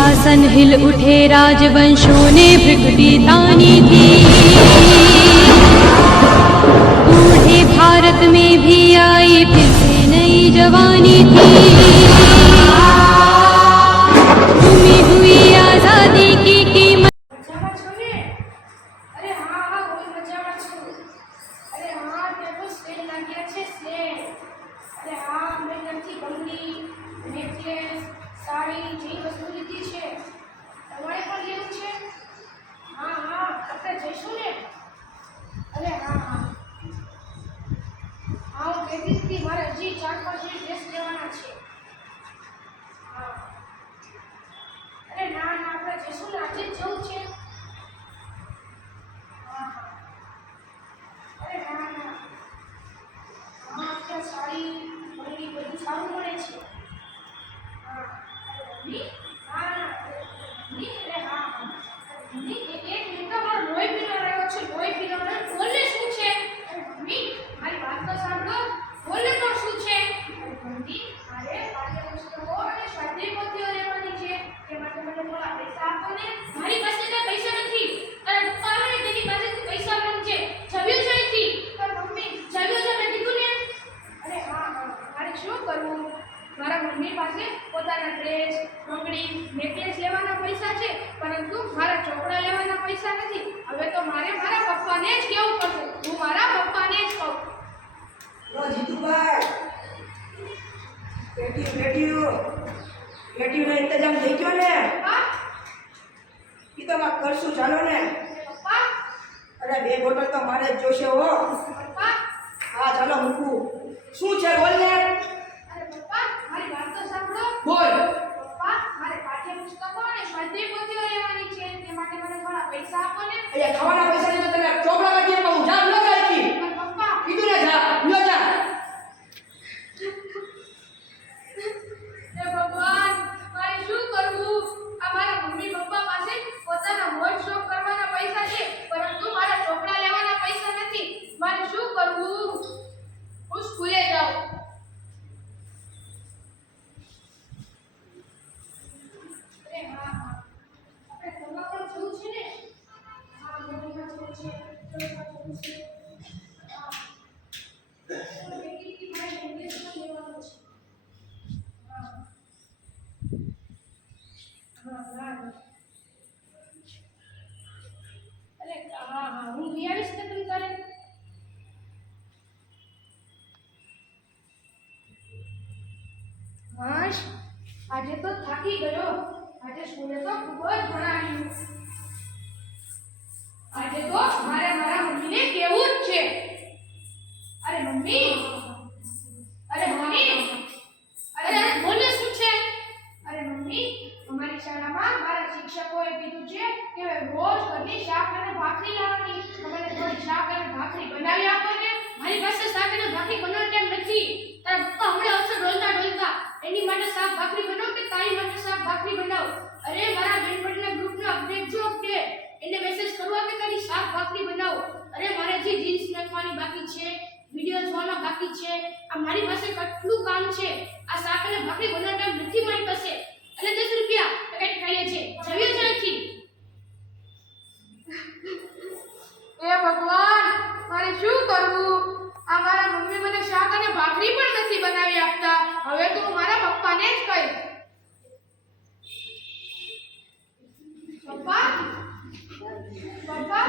सिंहासन हिल उठे राजवंशों ने प्रकटी तानी थी बूढ़े भारत में भी आई फिर से नई जवानी थी આવી જે વસ્તુ લીધી છે, તમારે પણ લેવું છે? હા હા, આપણે જઈશું ને? અરે, હા હા. હા હું કહેતી મારે હજી ચાર પાંચ ડ્રેસ લેવાના છે. કે રોજ ઘરની શાક અને ભાખરી લાવવાની. તમે થોડી શાક અને ભાખરી બનાવી આપો ને મારી પાસે શાક અને ભાખરી બનાવવાનો ટાઈમ નથી? તારા પપ્પા હમણાં આવશે ડોલતા ડોલતા એની માટે શાક ભાખરી બનાવ કે તારી માટે શાક ભાખરી બનાવ? અરે, મારા બેનપણીના ગ્રુપના અપડેટ જો કે એને મેસેજ કરવા કે તારી શાક ભાખરી બનાવો. અરે, મારે જે જીન્સ નાખવાની બાકી છે વીડિયો જોવાના બાકી છે, આ મારી પાસે કેટલું કામ છે? આ શાક અને ભાખરી બનાવવા ટાઈમ નથી મારી પાસે? અને દસ રૂપિયા પેકેટ ખાઈ લે છે જઈએ છે હે ભગવાન, મારે શું કરવું? આ મારા મમ્મી મને શાક અને ભાખરી પણ નથી બનાવી આપતા. હવે તો હું મારા પપ્પાને જ કહીશ. પપ્પા? પપ્પા?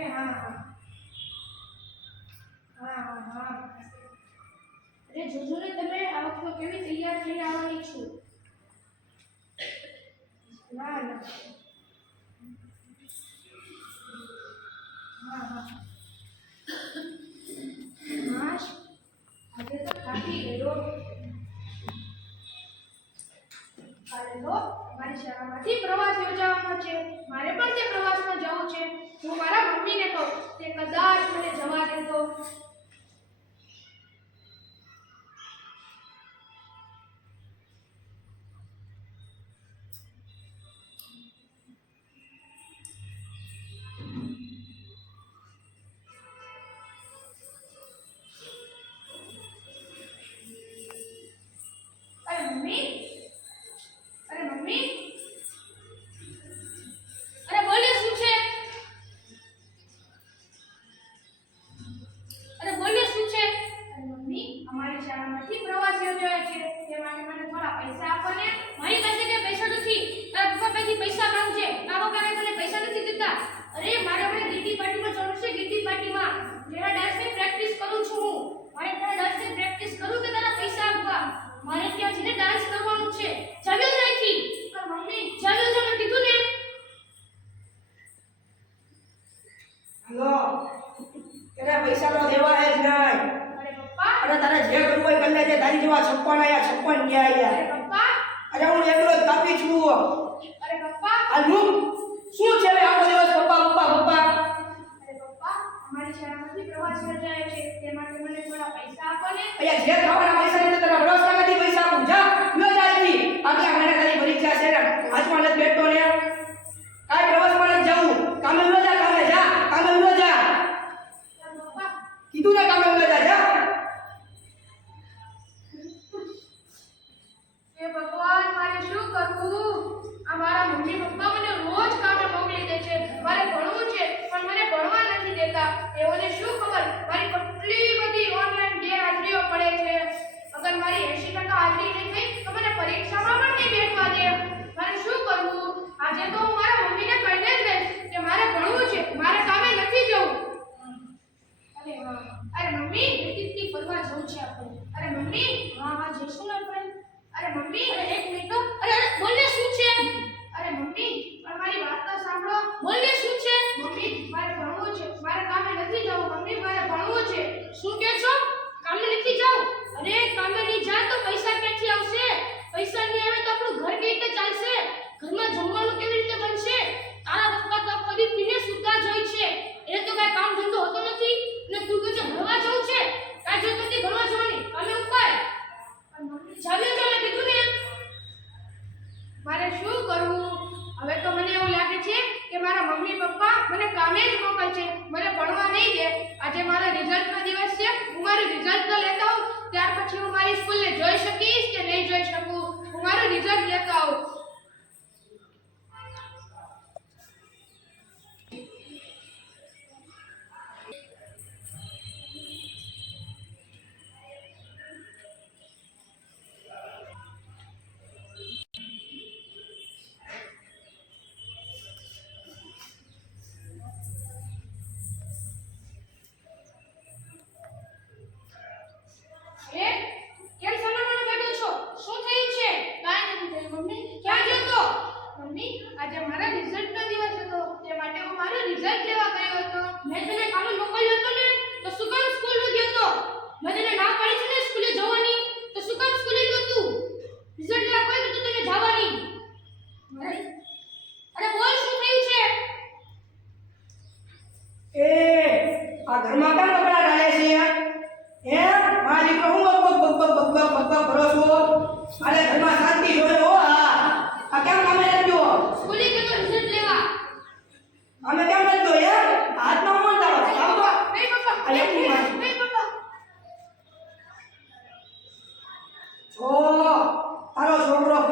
अरे हाँ हाँ હા હા હા અરે જોજો ને તમે આ વખતે કેવી તૈયાર થઈને આવવાની છું ના ના હા હા માશ આજે તો કાઢી ગયો કાલે તો મારી શાળામાંથી પ્રવાસ યોજવાનો છે. મારે પણ તે પ્રવાસમાં જવું છે. હું મારા મમ્મીને કહું તે કદાચ મને જવા દેતો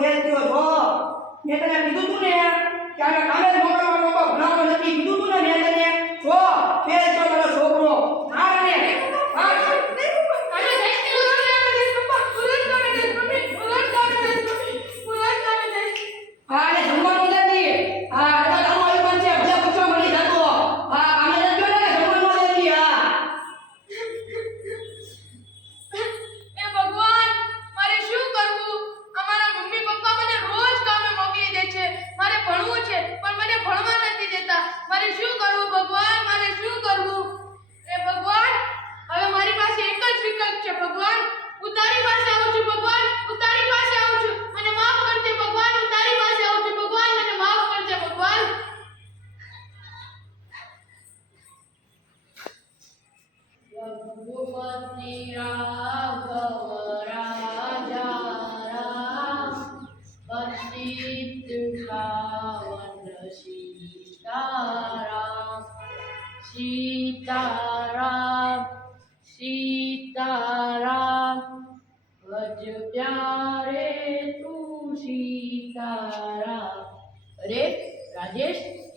ફેલ થયો છો. મેં તને કીધું તું ને કે આ કામે મોકલવાનો ભણાવતો નથી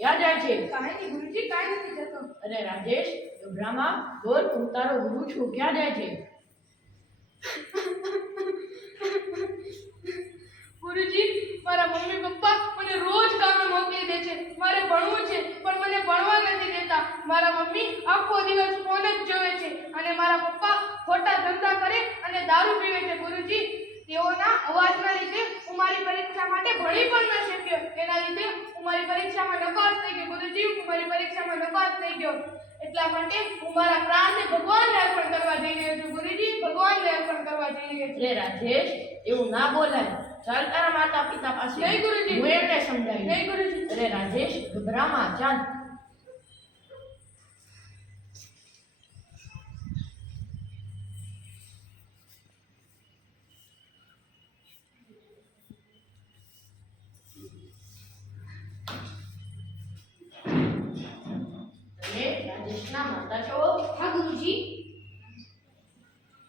રાજેશ આવે છે? કાંઈ ગુરુજી કાંઈ નથી જતો અરે રાજેશ બ્રહ્મા બોલ હું તારો ગુરુ છું. ક્યાં જાય છે? ગુરુજી મારા મમ્મી પપ્પા મને રોજ કામે મોકલી દે છે. મારે ભણવું છે પણ મને ભણવા નથી દેતા. મારા મમ્મી આખો દિવસ ફોન જ જોવે છે. અને મારા પપ્પા ખોટા ધંધા કરે અને દારૂ પીવે છે. ગુરુજી તેઓના અવાજના લીધે હું મારી પરીક્ષા માટે ભણી પણ ન શક્યો. એના લીધે હું મારી પરીક્ષામાં નપાસ થઈ ગયો. ગુરુજી હું મારી પરીક્ષામાં નપાસ થઈ ગયો. એટલા માટે હું મારા પ્રાણને ભગવાનને અર્પણ કરવા જઈ રહ્યો છું. ગુરુજી ભગવાનને અર્પણ કરવા જઈ રહ્યો છું. રાજેશ એવું ના બોલાય. ચાલ તારા માતા પિતા પાસે. નહીં ગુરુજી. હું એમને સમજાવી નહીં ગુરુજી. અરે રાજેશ ગભરામાં ચાલ. રાજેશના માતા છો. હા ગુરુજી.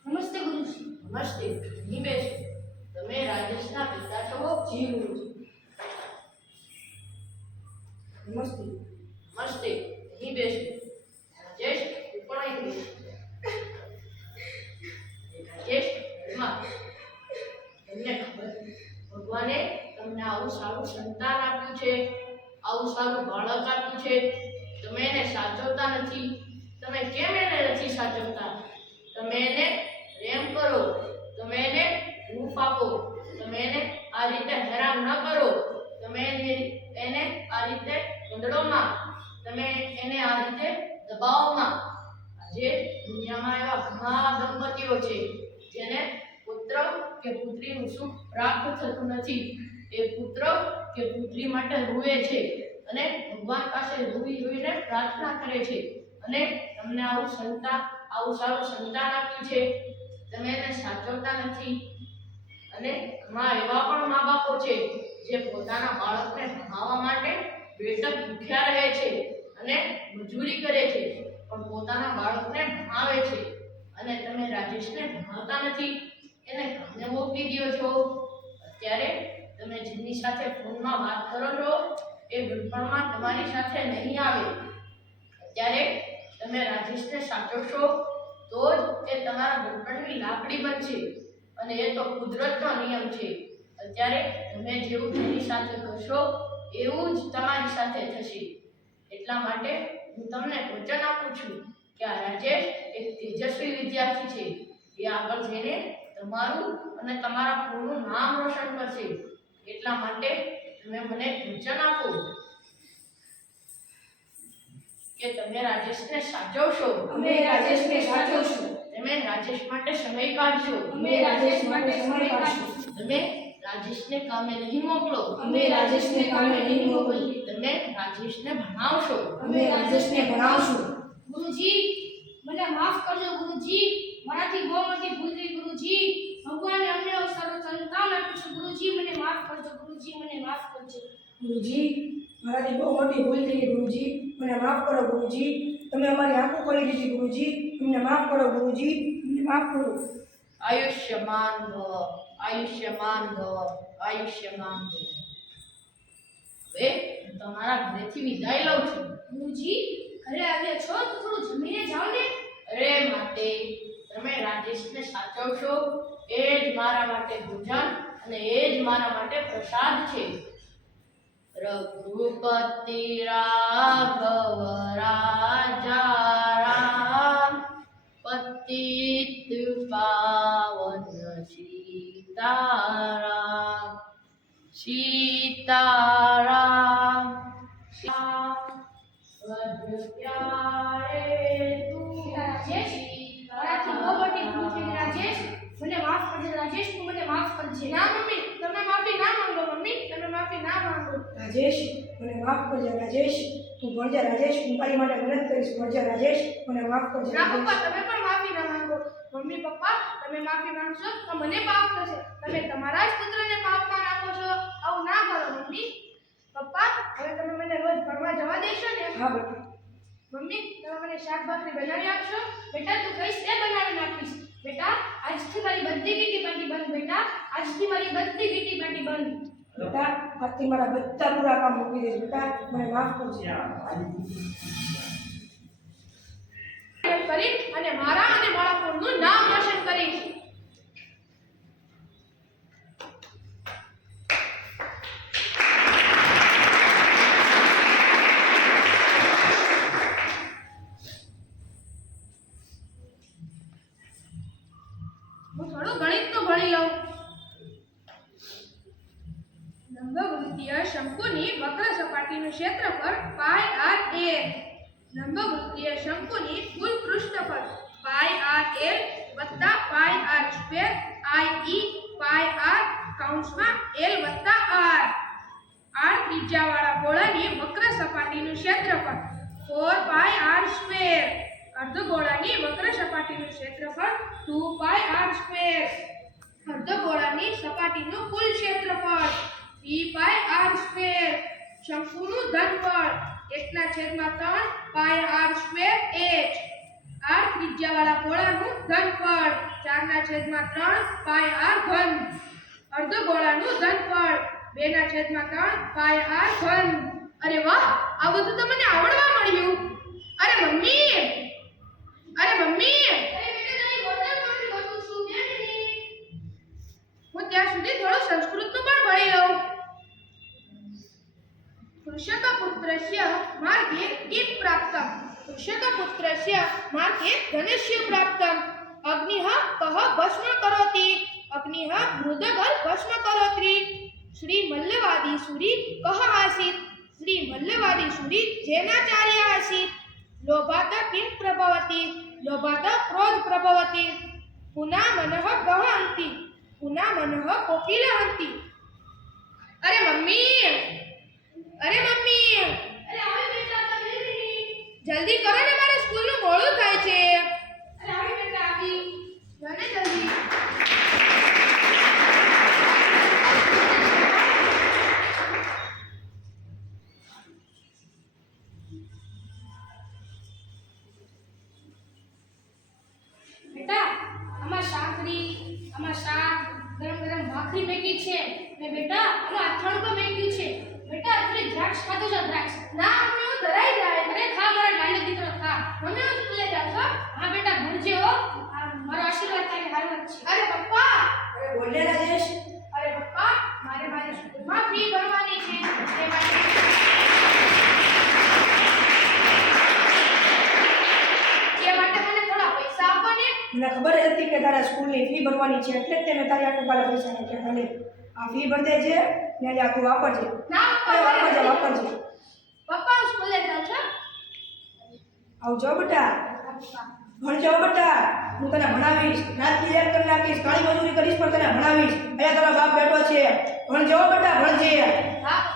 નમસ્તે ગુરુજી. નમસ્તે. નિમેશ તમે રાજેશના પિતા છો? જી ગુરુજી. નમસ્તે. નમસ્તે. અહીં બેસો રાજેશ તું પણ અહીં બેસ રાજેશ એમાં તમને ખબર. ભગવાને તમને આવું સારું સંતાન આપ્યું છે. આવું સારું બાળક આપ્યું છે. તમે એને સાચવતા નથી. તમે કેમ એને નથી સાચવતા? તમે એને પ્રેમ કરો. તમે એને હૂફ આપો. તમે એને આ રીતે હેરાન ન કરો. તમે એને આ રીતે કંદડોમાં તમે એને આ રીતે દબાવોમાં. આજે દુનિયામાં એવા ઘણા દંપતીઓ છે, જેને પુત્ર કે પુત્રીનું સુખ પ્રાપ્ત થતું નથી. એ પુત્ર કે પુત્રી માટે રૂએ છે અને ભગવાન પાસે પ્રાર્થના કરે છે. અને તમને આવું સંતાન આવું સારું સંતાન આપ્યું છે. તમે એને સાચવતા નથી. અને ઘણા એવા પણ મા બાપો છે જે પોતાના બાળકને ભણાવવા માટે બેટક ભૂખ્યા રહે છે અને મજૂરી કરે છે, પણ પોતાના બાળકને ભણાવે છે. અને તમે રાજેશને ભણાવતા નથી. એને કામે મોકલી દો છો. અત્યારે તમે જેની સાથે ફોનમાં વાત કરો છો, એ ભણપણમાં તમારી સાથે નહીં આવે. અત્યારે તમે રાજેશને સાચવશો, તો જ એ તમારા ગણપણની લાકડી બનશે. અને એ તો કુદરતનો નિયમ છે. અત્યારે તમે જેવું તેની સાથે કરશો, એવું જ તમારી સાથે થશે. એટલા માટે હું તમને વચન આપું છું કે આ રાજેશ એક તેજસ્વી વિદ્યાર્થી છે. એ આગળ જઈને તમારું અને તમારા પૂરું નામ રોશન કરશે. એટલા માટે તમે મને વચન આપો. કે તમે રાજેશને સાચવશો? અમે રાજેશને સાચવશું. તમે રાજેશ માટે સમય કાઢશો અમે રાજેશ માટે સમય કાઢશું. તમે રાજેશને કામે નહીં મોકલો. અમે રાજેશને કામે નહીં મોકલી. તમે રાજેશને ભણાવશો. અમે રાજેશને ભણાવશું. ગુરુજી મને માફ કરજો ગુરુજી. મારાથી બહુ મોટી ભૂલ થઈ ગુરુજી. ભગવાને અમને સારો સંતાન આપ્યું છે. ગુરુજી મને માફ કરજો. ગુરુજી મને માફ કરજો. ગુરુજી મારાથી બહુ મોટી ભૂલ થઈ ગઈ ગુરુજી. મને માફ કરો ગુરુજી. તમે અમારી આંખો ખોલી દીધી ગુરુજી. અમને માફ કરો ગુરુજી. અમને માફ કરો. આયુષ્યમાન ભવ આયુષ્યમાન ભવ આયુષ્યમાન ભવ. હવે તમારા ઘરેથી વિદાય લઉં છું. ગુરુજી ઘરે આવ્યા છો તો થોડું જમીને જાઓ ને. અરે માટે તમે રાજેશને સાચવશો. એ જ મારા માટે ભોજન અને એ જ મારા માટે પ્રસાદ છે. રઘુપતિ રાઘવ રાજા રામ પતિત પાવન સીતારામ સીતારામ રાજેશ મને માફ કરજે રાજેશ તું ભણજે રાજેશ હું તારી માટે મદદ કરીશ ભણજે રાજેશ મને માફ કરજે ના પપ્પા તમે પણ માફી ના માંગો. મમ્મી પપ્પા તમે માફી માંગશો તો મને પાપ થશે. તમે તમારા જ પુત્રને પાપમાં નાખો છો. આવું ના કરો મમ્મી. પપ્પા હવે તમે મને રોજ ભણવા જવા દેશો ને? હા બેટા. મમ્મી તમે મને શાકભાખરી બનાવી આપશો? બેટા તું કઈશ તે બનાવી નાખીશ? બેટા આજથી મારી બધી કીટી પાટી બંધ. બેટા આજથી મારી બધી કીટી પાટી બંધ. બેટા આજથી મારા બધા પૂરા કામ મૂકી દઈશ બેટા. મને માફ કરજે. મહેનત કરી અને મારા અને મારા કુળનું નામ રોશન કરીશ. હું થોડું ગણિતનું ભણી લઉં લંબવૃત્તીય શંકુની વક્ર ક્ષેત્રફળ પાય આર એ લંબવૃત્તીય શંકુની કુલ પૃષ્ઠફળ પાય આર એલ વત્તા pi R square I E pi R કૌંસમાં એલ વત્તા આર આર ત્રિજ્યાવાળા ગોળાની વક્ર સપાટીનું ક્ષેત્રફળ ફોર પાય આર સ્ક્વેર અર્ધગોળાની વક્ર સપાટીનું ક્ષેત્રફળ ટુ પાય આર સ્ક્વેર અર્ધગોળાની સપાટીનું કુલ ક્ષેત્રફળ થ્રી પાય આર ઘનફળ એકના છેદમાં ત્રણ pi R square H R ત્રિજ્યાવાળા ગોળાનું ઘનફળ ચારના છેદમાં ત્રણ પાય આર ઘન. અર્ધગોળાનું ઘનફળ બેના છેદમાં ત્રણ પાય આર ઘન. અરે વાહ આ બધું તો મને આવડવા મળ્યું અરે મમ્મી અરે મમ્મી. હું ત્યાં સુધી થોડું સંસ્કૃતનું પણ ભણી લઉં. કૃષકપુત્રસ્ય માર્ગે ગીત પ્રાપ્તમ કૃષકપુત્રસ્ય માર્ગે ધનુષ્ય પ્રાપ્તમ અગ્નિહ કહ ભસ્મ કરોતિ અગ્નિહ મૃદગલ ભસ્મ કરોત્રી શ્રી મલ્લવાદી સુરી કહ આસીત શ્રી મલ્લવાદી સુરી જૈનાચાર્ય આસીત લોભાત કિમ પ્રભવતી લોભાત ક્રોધ પ્રભવતી પુના મનઃ ગહંતિ પુના મનઃ કોકિલ હંતિ અરે મમ્મી અરે મમ્મી. અરે આવી બેટા જલ્દી કરો ને મારે સ્કૂલનું મોડું થાય છે. અરે આવી બેટા આવી. જને જલ્દી. બેટા આમાં શાકરી આમાં શાક ગરમ ગરમ ભાખરી મેકી છે. ને બેટા આનું અથાણું પણ મેક્યું છે. બેટા થોડી દ્રાક્ષ ખાધો છો દ્રાક્ષ ના મમ્મી હું ધરાઈ જાય. અરે ખા મારા નાનો દીકરો ખા. મમ્મી હું સ્કૂલે જાઉં છું હા. બેટા ભણજે હો. મારો આશીર્વાદ તારી છે અરે પપ્પા! અરે બોલ રાજેશ. અરે પપ્પા મારે મારી સ્કૂલમાં ફી ભરવાની છે. તે માટે મને થોડા પૈસા આપો ને. મને ખબર જ હતી કે તારા સ્કૂલની ફી ભરવાની છે એટલે જ તે મેં તારી આટલું પાલા પૈસા નાખ્યા ભલે આ ફી ભરતે દેજે ને આજે આ વાપરજે. ના વાપરજે નથી. પપ્પા હું સ્કૂલે જાઉં છું? આવજો બેટા. ભણજો બેટા. હું તને ભણાવીશ. રાતની એક નાખીશ. કાળી મજૂરી કરીશ પણ તને ભણાવીશ. અહીંયા તારો બાપ બેઠો છે. ભણજો બેટા ભણજે. હા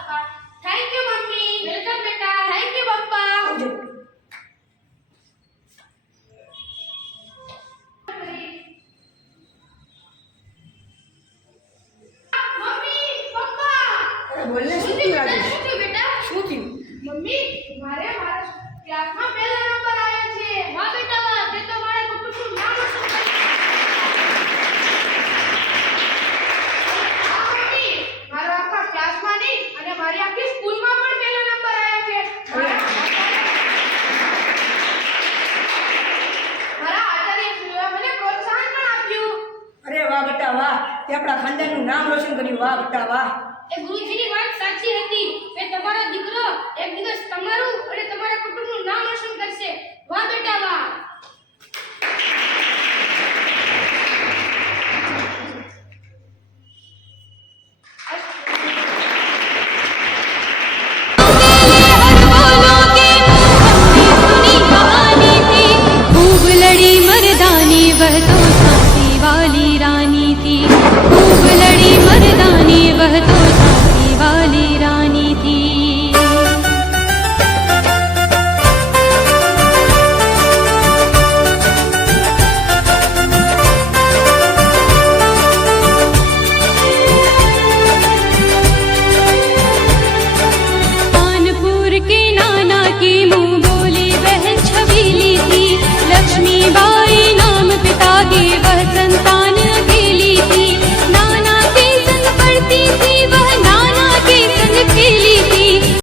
Pero...